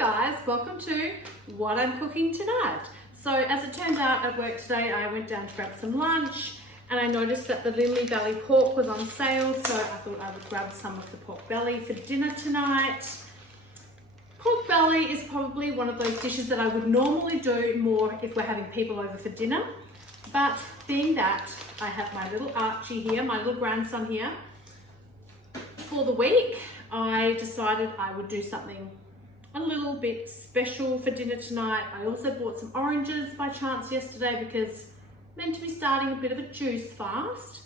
guys, welcome to what I'm cooking tonight. So as it turned out at work today, I went down to grab some lunch and I noticed that the Lily Valley pork was on sale, so I thought I would grab some of the pork belly for dinner tonight. Pork belly is probably one of those dishes that I would normally do more if we're having people over for dinner, but being that I have my little Archie here, my little grandson here, for the week, I decided I would do something a little bit special for dinner tonight. I also bought some oranges by chance yesterday because I'm meant to be starting a bit of a juice fast.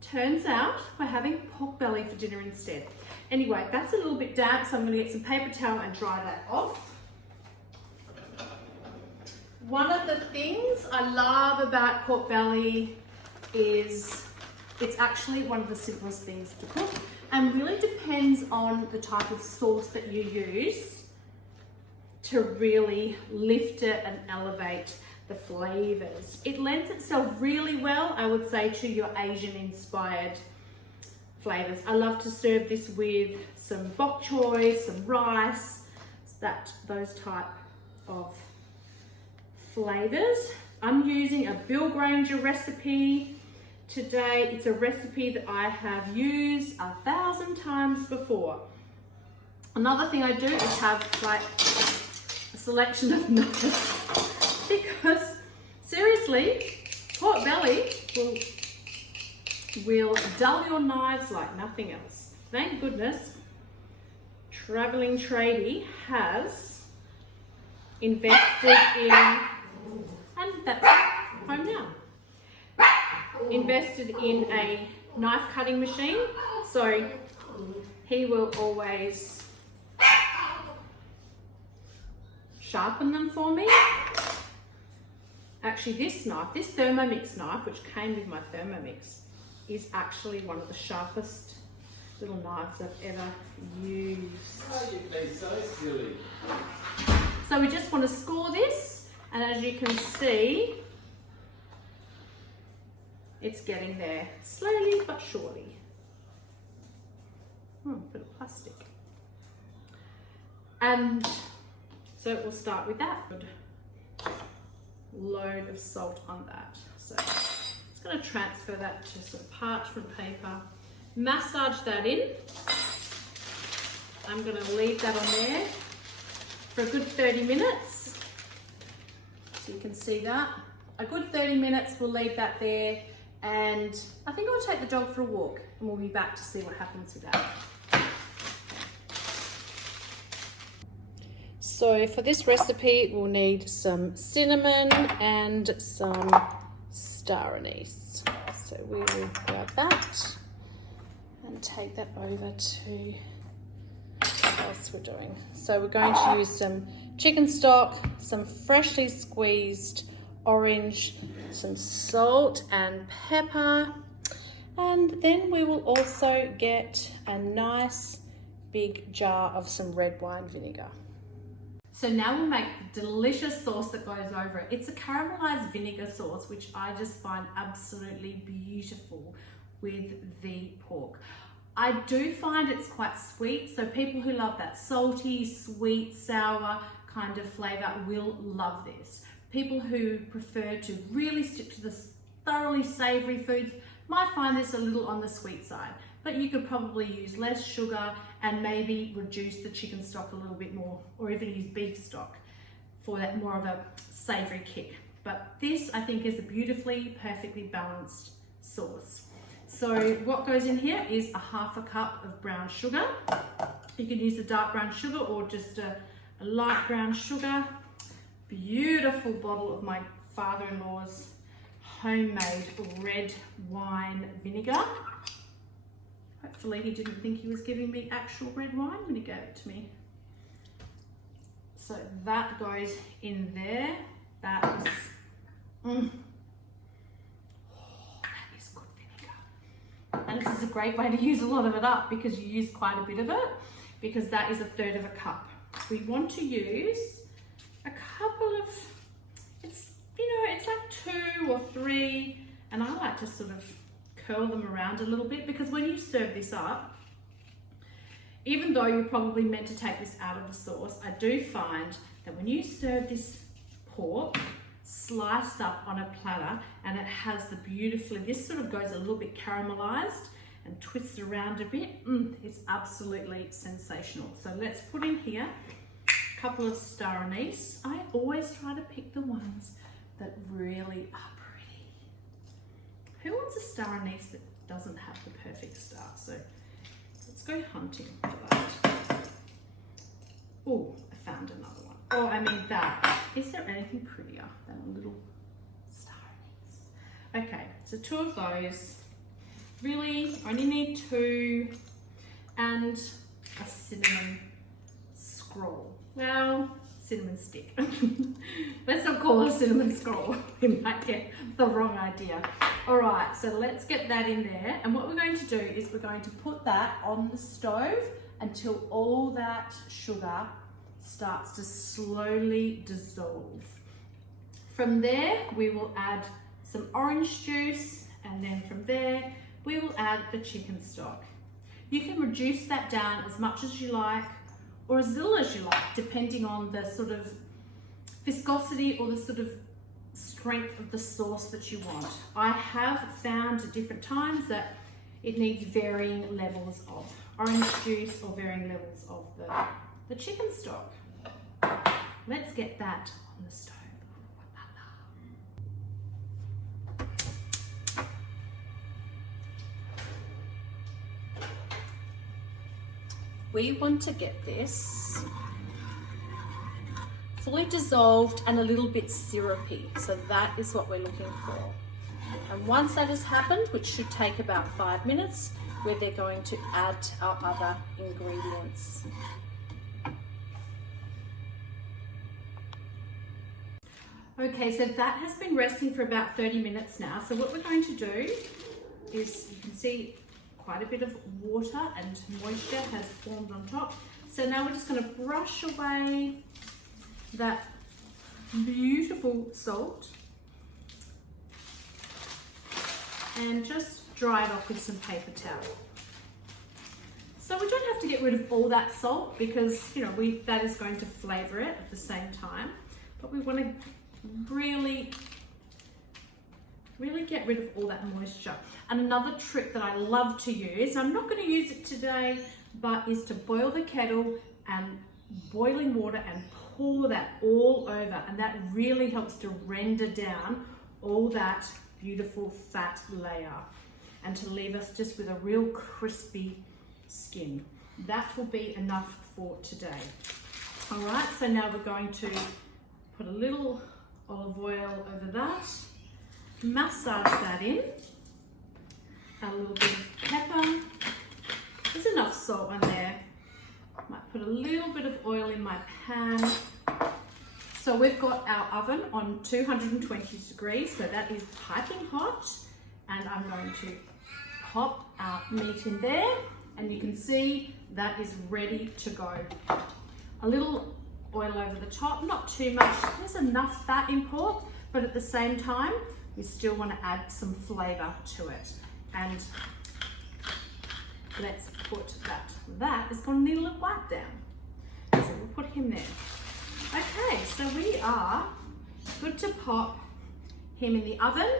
Turns out we're having pork belly for dinner instead. Anyway, that's a little bit damp, so I'm going to get some paper towel and dry that off. One of the things I love about pork belly is it's actually one of the simplest things to cook and really depends on the type of sauce that you use to really lift it and elevate the flavors. It lends itself really well, I would say, to your Asian inspired flavors. I love to serve this with some bok choy, some rice, those type of flavors. I'm using a Bill Granger recipe today. It's a recipe that I have used 1,000 times before. Another thing I do is have like a selection of knives because seriously, pork belly will dull your knives like nothing else. Thank goodness Traveling Tradie has invested in, and that's home now, invested in a knife cutting machine, so he will always sharpen them for me. Actually, this knife, this Thermomix knife, which came with my Thermomix, is actually one of the sharpest little knives I've ever used. Oh, you've been so silly. So we just want to score this, and as you can see, it's getting there slowly but surely. Bit of plastic. And so we'll start with that. Good load of salt on that. So it's going to transfer that to some parchment paper. Massage that in. I'm going to leave that on there for a good 30 minutes. So you can see that. A good 30 minutes, we'll leave that there. And I think I'll take the dog for a walk and we'll be back to see what happens with that. So for this recipe, we'll need some cinnamon and some star anise. So we will grab that and take that over to what else we're doing. So we're going to use some chicken stock, some freshly squeezed orange, some salt and pepper, and then we will also get a nice big jar of some red wine vinegar. So now we'll make the delicious sauce that goes over it. It's a caramelized vinegar sauce, which I just find absolutely beautiful with the pork. I do find it's quite sweet, so people who love that salty, sweet, sour kind of flavor will love this. People who prefer to really stick to the thoroughly savory foods might find this a little on the sweet side, but you could probably use less sugar and maybe reduce the chicken stock a little bit more, or even use beef stock for that more of a savory kick. But this, I think, is a beautifully, perfectly balanced sauce. So what goes in here is a 1/2 cup of brown sugar. You can use a dark brown sugar or just a light brown sugar. Beautiful bottle of my father-in-law's homemade red wine vinegar. Hopefully he didn't think he was giving me actual red wine when he gave it to me. So that goes in there. That is, that is good vinegar. And this is a great way to use a lot of it up because you use quite a bit of it, because that is 1/3 of a cup. We want to use a couple of, it's like 2 or 3, and I like to sort of curl them around a little bit because when you serve this up, even though you're probably meant to take this out of the sauce, I do find that when you serve this pork sliced up on a platter and it has the beautifully, this sort of goes a little bit caramelized and twists around a bit, it's absolutely sensational. So let's put in here a couple of star anise. I always try to pick the ones that really are pretty. Who wants a star anise that doesn't have the perfect star? So let's go hunting for that. Oh, I found another one. Oh, I mean that. Is there anything prettier than a little star anise? Okay, so 2 of those. Really, only need 2, and a cinnamon scroll. Well, cinnamon stick. Let's not call it a cinnamon scroll. We might get the wrong idea. All right, so let's get that in there. And what we're going to do is we're going to put that on the stove until all that sugar starts to slowly dissolve. From there, we will add some orange juice, and then from there, we will add the chicken stock. You can reduce that down as much as you like or as little as you like, depending on the sort of viscosity or the sort of strength of the sauce that you want. I have found at different times that it needs varying levels of orange juice or varying levels of the chicken stock. Let's get that on the stove. We want to get this fully dissolved and a little bit syrupy. So that is what we're looking for. And once that has happened, which should take about 5 minutes, we're then going to add our other ingredients. Okay, so that has been resting for about 30 minutes now. So what we're going to do is, you can see quite a bit of water and moisture has formed on top. So now we're just going to brush away that beautiful salt and just dry it off with some paper towel. So we don't have to get rid of all that salt because, you know, that is going to flavour it at the same time, but we want to really get rid of all that moisture. And another trick that I love to use, I'm not going to use it today, but is to boil the kettle and boiling water and pour that all over, and that really helps to render down all that beautiful fat layer and to leave us just with a real crispy skin. That will be enough for today. All right, so now we're going to put a little olive oil over that, massage that in, add a little bit of pepper. There's enough salt on there. Might put a little bit of oil in my pan. So we've got our oven on 220 degrees, so that is piping hot, and I'm going to pop our meat in there, and you can see that is ready to go. A little oil over the top, not too much. There's enough fat in pork, but at the same time, we still want to add some flavour to it. And let's put that. That is going to need a little wipe down. So we'll put him there. Okay, so we are good to pop him in the oven.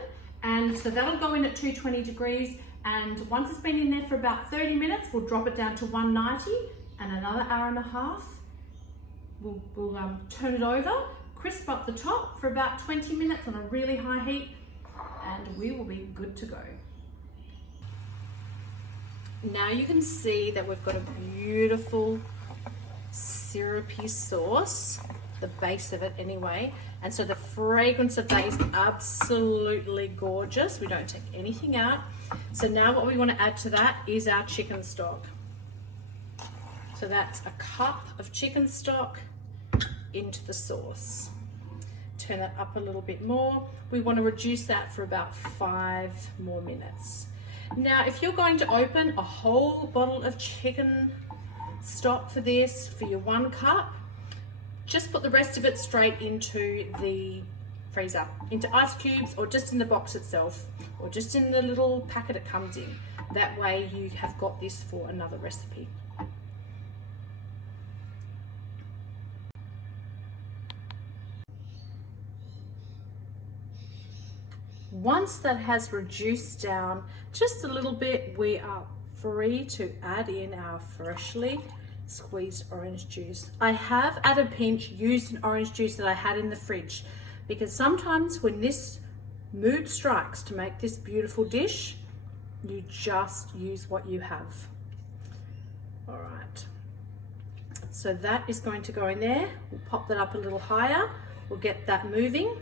And so that'll go in at 220 degrees. And once it's been in there for about 30 minutes, we'll drop it down to 190, and another hour and a half. We'll turn it over, crisp up the top for about 20 minutes on a really high heat, and we will be good to go. Now you can see that we've got a beautiful syrupy sauce, the base of it anyway, and so the fragrance of that is absolutely gorgeous. We don't take anything out. So now what we want to add to that is our chicken stock. So that's a cup of chicken stock into the sauce. Turn that up a little bit more. We want to reduce that for about 5 more minutes. Now, if you're going to open a whole bottle of chicken stock for this, for your 1 cup, just put the rest of it straight into the freezer, into ice cubes, or just in the box itself, or just in the little packet it comes in. That way you have got this for another recipe. Once that has reduced down just a little bit, we are free to add in our freshly squeezed orange juice. I have at a pinch used an orange juice that I had in the fridge, because sometimes when this mood strikes to make this beautiful dish, you just use what you have. All right, so that is going to go in there. We'll pop that up a little higher. We'll get that moving.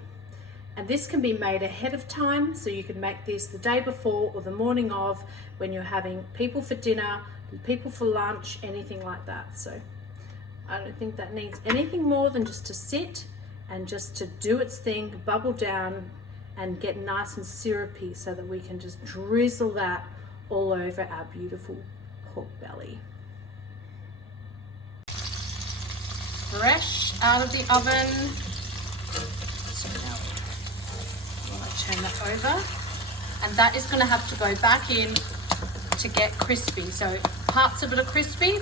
And this can be made ahead of time, so you can make this the day before or the morning of, when you're having people for dinner, people for lunch, anything like that. So I don't think that needs anything more than just to sit and just to do its thing, bubble down and get nice and syrupy, so that we can just drizzle that all over our beautiful pork belly. Fresh out of the oven. So now turn that over, and that is going to have to go back in to get crispy. So parts of it are crispy,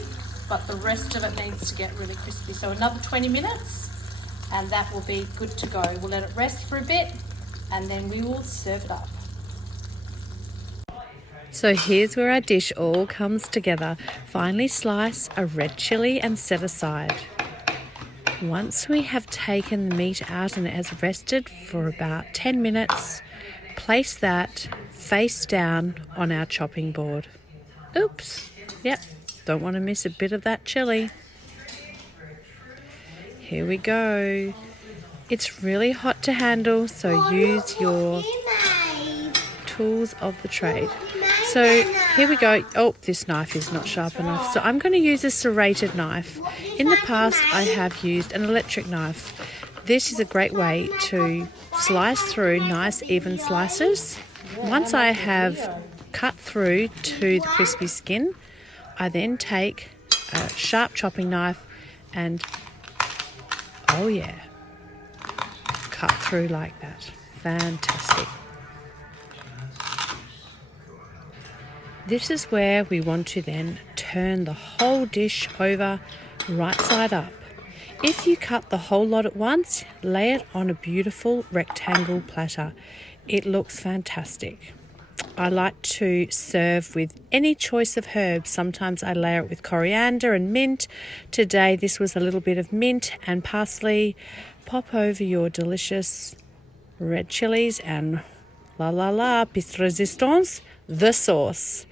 but the rest of it needs to get really crispy. So another 20 minutes and that will be good to go. We'll let it rest for a bit and then we will serve it up. So here's where our dish all comes together. Finely slice a red chilli and set aside. Once we have taken the meat out and it has rested for about 10 minutes, place that face down on our chopping board. Oops, yep, don't want to miss a bit of that chili. Here we go. It's really hot to handle, so use your tools of the trade. So here we go. Oh, this knife is not sharp enough. So I'm going to use a serrated knife. In the past, I have used an electric knife. This is a great way to slice through nice even slices. Once I have cut through to the crispy skin, I then take a sharp chopping knife and, oh yeah, cut through like that. Fantastic. This is where we want to then turn the whole dish over right side up. If you cut the whole lot at once, lay it on a beautiful rectangle platter. It looks fantastic. I like to serve with any choice of herbs. Sometimes I layer it with coriander and mint. Today this was a little bit of mint and parsley. Pop over your delicious red chilies and pièce de résistance, the sauce.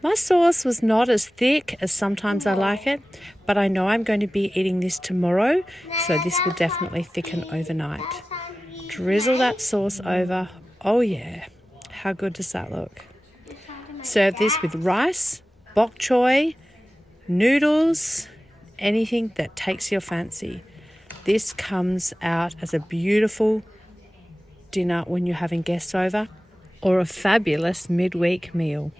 My sauce was not as thick as sometimes I like it, but I know I'm going to be eating this tomorrow, so this will definitely thicken overnight. Drizzle that sauce over. Oh yeah, how good does that look? Serve this with rice, bok choy, noodles, anything that takes your fancy. This comes out as a beautiful dinner when you're having guests over, or a fabulous midweek meal.